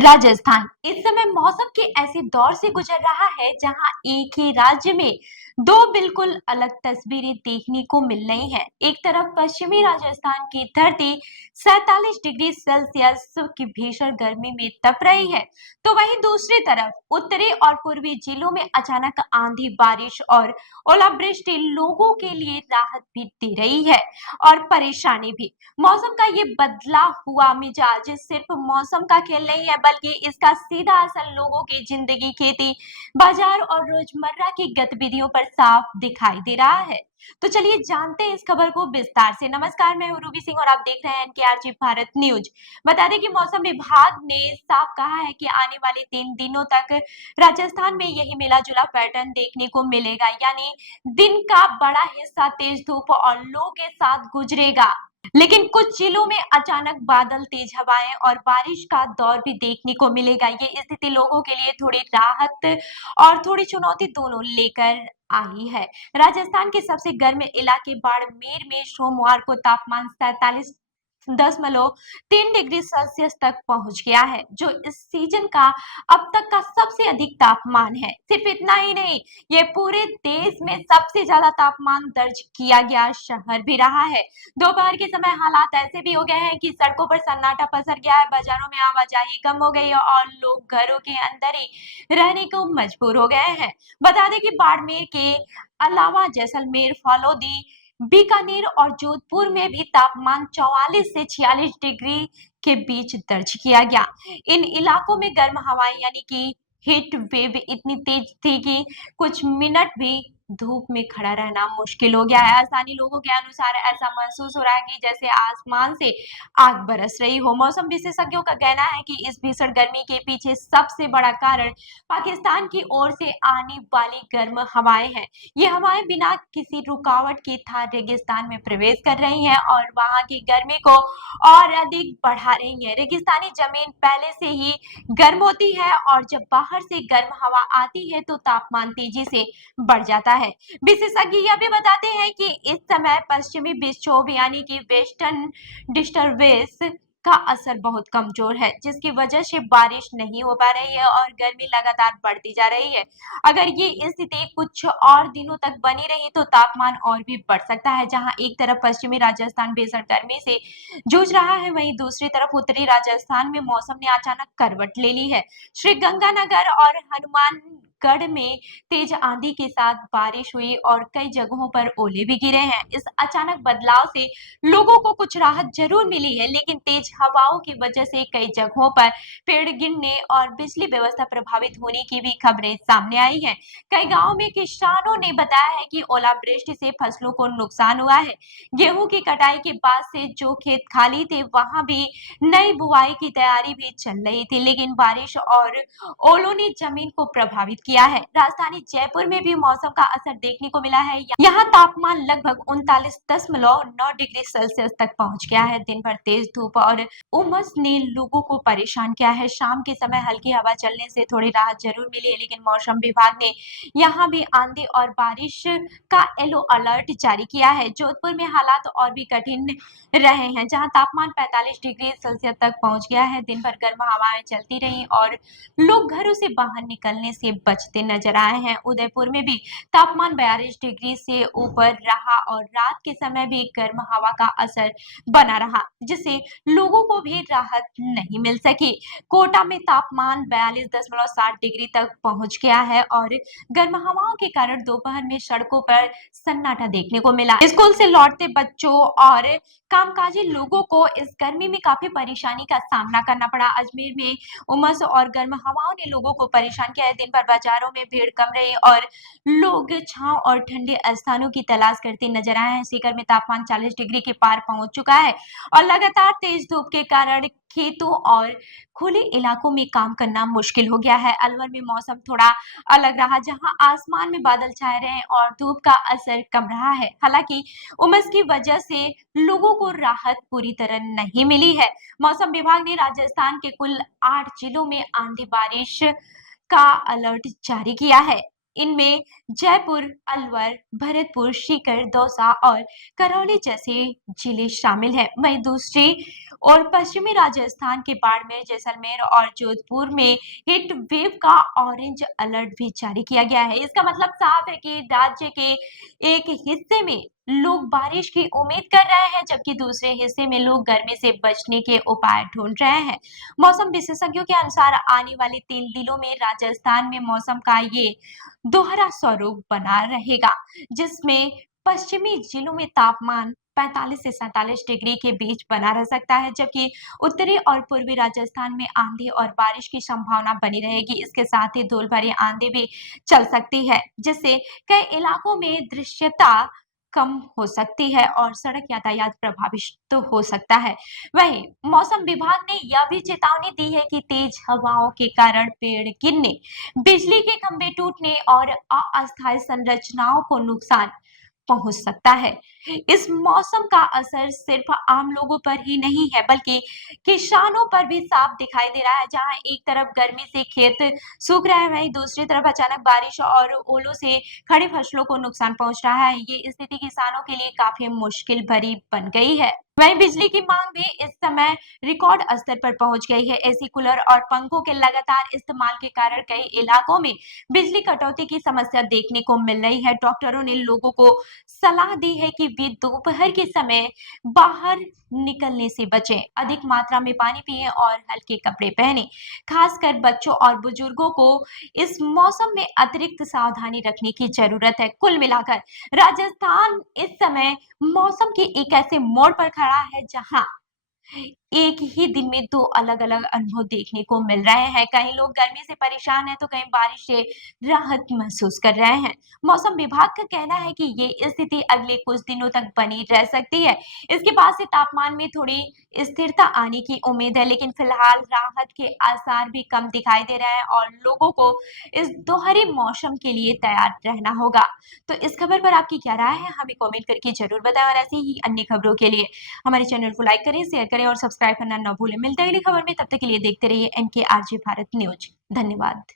राजस्थान इस समय मौसम के ऐसे दौर से गुजर रहा है जहां एक ही राज्य में दो बिल्कुल अलग तस्वीरें देखने को मिल रही हैं। एक तरफ पश्चिमी राजस्थान की धरती 47 डिग्री सेल्सियस की भीषण गर्मी में तप रही है, तो वहीं दूसरी तरफ उत्तरी और पूर्वी जिलों में अचानक आंधी, बारिश और ओलावृष्टि लोगों के लिए राहत भी दे रही है और परेशानी भी। मौसम का ये बदला हुआ मिजाज सिर्फ मौसम का खेल नहीं है, बल्कि इसका सीधा असर लोगों की जिंदगी, खेती, बाजार और रोजमर्रा की गतिविधियों पर साफ दिखाई दे रहा है। तो चलिए जानते हैं इस खबर को विस्तार से। नमस्कार, मैं हूं रूबी सिंह और आप देख रहे हैं एनकेआरजी भारत न्यूज। बता दें कि मौसम विभाग ने साफ कहा है कि आने वाले 3 दिनों तक राजस्थान में यही मिला जुला पैटर्न देखने को मिलेगा, यानी दिन का बड़ा हिस्सा तेज धूप और लू के साथ गुजरेगा, लेकिन कुछ जिलों में अचानक बादल, तेज हवाएं और बारिश का दौर भी देखने को मिलेगा। ये स्थिति लोगों के लिए थोड़ी राहत और थोड़ी चुनौती दोनों लेकर आई है। राजस्थान के सबसे गर्म इलाके बाड़मेर में सोमवार को तापमान 47.3 डिग्री सेल्सियस तक पहुंच गया है, जो इस सीजन का अब तक का सबसे अधिक तापमान है। सिर्फ इतना ही नहीं, ये पूरे देश में सबसे ज्यादा तापमान दर्ज किया गया शहर भी रहा है। दोपहर के समय हालात ऐसे भी हो गए हैं कि सड़कों पर सन्नाटा पसर गया है, बाजारों में आवाजाही कम हो गई है और लोग घरों के अंदर ही रहने को मजबूर हो गए हैं। बता दें कि बाड़मेर के अलावा जैसलमेर, फालौदी, बीकानेर और जोधपुर में भी तापमान 44 से 46 डिग्री के बीच दर्ज किया गया। इन इलाकों में गर्म हवाएं यानी कि हीट वेव इतनी तेज थी कि कुछ मिनट भी धूप में खड़ा रहना मुश्किल हो गया है। स्थानीय लोगों के अनुसार ऐसा महसूस हो रहा है कि जैसे आसमान से आग बरस रही हो। मौसम विशेषज्ञों का कहना है कि इस भीषण गर्मी के पीछे सबसे बड़ा कारण पाकिस्तान की ओर से आने वाली गर्म हवाएं हैं। ये हवाएं बिना किसी रुकावट के थार रेगिस्तान में प्रवेश कर रही हैं और वहां की गर्मी को और अधिक बढ़ा रही है। रेगिस्तानी जमीन पहले से ही गर्म होती है और जब बाहर से गर्म हवा आती है तो तापमान तेजी से बढ़ जाता है। विशेषज्ञ यह भी बताते हैं कि इस समय पश्चिमी विक्षोभ यानी कि वेस्टर्न डिस्टर्बेंस का असर बहुत कमजोर है, जिसकी वजह से बारिश नहीं हो पा रही है और गर्मी लगातार बढ़ती जा रही है। अगर ये स्थिति कुछ और दिनों तक बनी रही तो तापमान और भी बढ़ सकता है। जहां एक तरफ पश्चिमी राजस्थान भीषण गर्मी से जूझ रहा है, वहीं दूसरी तरफ उत्तरी राजस्थान में मौसम ने अचानक करवट ले ली है। श्री गंगानगर और हनुमानगढ़ में तेज आंधी के साथ बारिश हुई और कई जगहों पर ओले भी गिरे हैं। इस अचानक बदलाव से लोगों को कुछ राहत जरूर मिली है, लेकिन तेज हवाओं की वजह से कई जगहों पर पेड़ गिरने और बिजली व्यवस्था प्रभावित होने की भी खबरें सामने आई हैं। कई गांवों में किसानों ने बताया है कि ओलावृष्टि से फसलों को नुकसान हुआ है। गेहूं की कटाई के बाद से जो खेत खाली थे वहां भी नई बुआई की तैयारी भी चल रही थी, लेकिन बारिश और ओलों ने जमीन को प्रभावित किया है। राजधानी जयपुर में भी मौसम का असर देखने को मिला है। यहाँ तापमान लगभग 39.9 डिग्री सेल्सियस तक पहुंच गया है। दिन भर तेज धूप और उमस ने लोगों को परेशान किया है। शाम के समय हल्की हवा चलने से थोड़ी राहत जरूर मिली है, लेकिन मौसम विभाग ने यहाँ भी आंधी और बारिश का येलो अलर्ट जारी किया है। जोधपुर में हालात और भी कठिन रहे हैं, जहां तापमान 45 डिग्री सेल्सियस तक पहुंच गया है। दिन भर गर्म हवाएं चलती रही और लोग घरों से बाहर निकलने से बचते नजर आए हैं। उदयपुर में भी तापमान 42 डिग्री से ऊपर रहा और रात के समय भी गर्म हवा का असर बना रहा, जिससे लोगों को भी राहत नहीं मिल सकी। कोटा में तापमान 42.7 डिग्री तक पहुंच गया है और गर्म हवाओं के कारण दोपहर में सड़कों पर सन्नाटा देखने को मिला। स्कूल से लौटते बच्चों और कामकाजी लोगों को इस गर्मी में काफी परेशानी का सामना करना पड़ा। अजमेर में उमस और गर्म हवाओं ने लोगों को परेशान किया है। दिन भर बाजारों में भीड़ कम रही और लोग छांव और ठंडे स्थानों की तलाश करते नजर आए हैं। सीकर में तापमान 40 डिग्री के पार पहुंच चुका है और लगातार तेज धूप के कारण खेतों और खुले इलाकों में काम करना मुश्किल हो गया है। अलवर में मौसम थोड़ा अलग रहा, जहां आसमान में बादल छाए रहे और धूप का असर कम रहा है। हालांकि उमस की वजह से लोगों को राहत पूरी तरह नहीं मिली है। मौसम विभाग ने राजस्थान के कुल 8 जिलों में आंधी बारिश का अलर्ट जारी किया है। इनमें जयपुर, अलवर, भरतपुर, सीकर, दौसा और करौली जैसे जिले शामिल हैं। वहीं दूसरी और पश्चिमी राजस्थान के बाड़मेर, जैसलमेर और जोधपुर में हीट वेव का ऑरेंज अलर्ट भी जारी किया गया है। इसका मतलब साफ है कि राज्य के एक हिस्से में लोग बारिश की उम्मीद कर रहे हैं, जबकि दूसरे हिस्से में लोग गर्मी से बचने के उपाय ढूंढ रहे हैं। मौसम विशेषज्ञों के अनुसार आने वाले 3 दिनों में राजस्थान में मौसम का ये दोहरा स्वरूप बना रहेगा, जिसमें पश्चिमी जिलों में तापमान 45 से 47 डिग्री के बीच बना रह सकता है, जबकि उत्तरी और पूर्वी राजस्थान में आंधी और बारिश की संभावना बनी रहेगी। इसके साथ ही धूल भरी आंधी भी चल सकती है, जिससे कई इलाकों में दृश्यता कम हो सकती है और सड़क यातायात प्रभावित तो हो सकता है। वहीं मौसम विभाग ने यह भी चेतावनी दी है कि तेज हवाओं के कारण पेड़ गिरने, बिजली के खंभे टूटने और अस्थायी संरचनाओं को नुकसान पहुंच सकता है। इस मौसम का असर सिर्फ आम लोगों पर ही नहीं है, बल्कि किसानों पर भी साफ दिखाई दे रहा है। जहां एक तरफ गर्मी से खेत सूख रहे हैं, वहीं दूसरी तरफ अचानक बारिश और ओलों से खड़ी फसलों को नुकसान पहुंच रहा है। ये स्थिति किसानों के लिए काफी मुश्किल भरी बन गई है। वहीं बिजली की मांग भी इस समय रिकॉर्ड स्तर पर पहुंच गई है। एसी, कूलर और पंखों के लगातार इस्तेमाल के कारण कई इलाकों में बिजली कटौती की समस्या देखने को मिल रही है। डॉक्टरों ने लोगों को सलाह दी है कि वे दोपहर के समय बाहर निकलने से बचें, अधिक मात्रा में पानी पिएं और हल्के कपड़े पहनें। खासकर बच्चों और बुजुर्गों को इस मौसम में अतिरिक्त सावधानी रखने की जरूरत है। कुल मिलाकर राजस्थान इस समय मौसम के एक ऐसे मोड़ पर खड़ा है जहां एक ही दिन में 2 अलग-अलग अनुभव देखने को मिल रहे हैं। कहीं लोग गर्मी से परेशान हैं, तो कहीं बारिश से राहत महसूस कर रहे हैं। मौसम विभाग का कहना है कि ये स्थिति अगले कुछ दिनों तक बनी रह सकती है। इसके बाद से तापमान में थोड़ी स्थिरता आने की उम्मीद है, लेकिन फिलहाल राहत के आसार भी कम दिखाई दे रहे हैं और लोगों को इस दोहरे मौसम के लिए तैयार रहना होगा। तो इस खबर पर आपकी क्या राय है? हमें कमेंट करके ज़रूर बताएं और ऐसी ही अन्य खबरों के लिए हमारे चैनल को लाइक करें, शेयर करें और सब्सक्राइब करना ना भूलें। मिलते हैं अगली खबर में, तब तक के लिए देखते रहिए NKRG भारत न्यूज। धन्यवाद।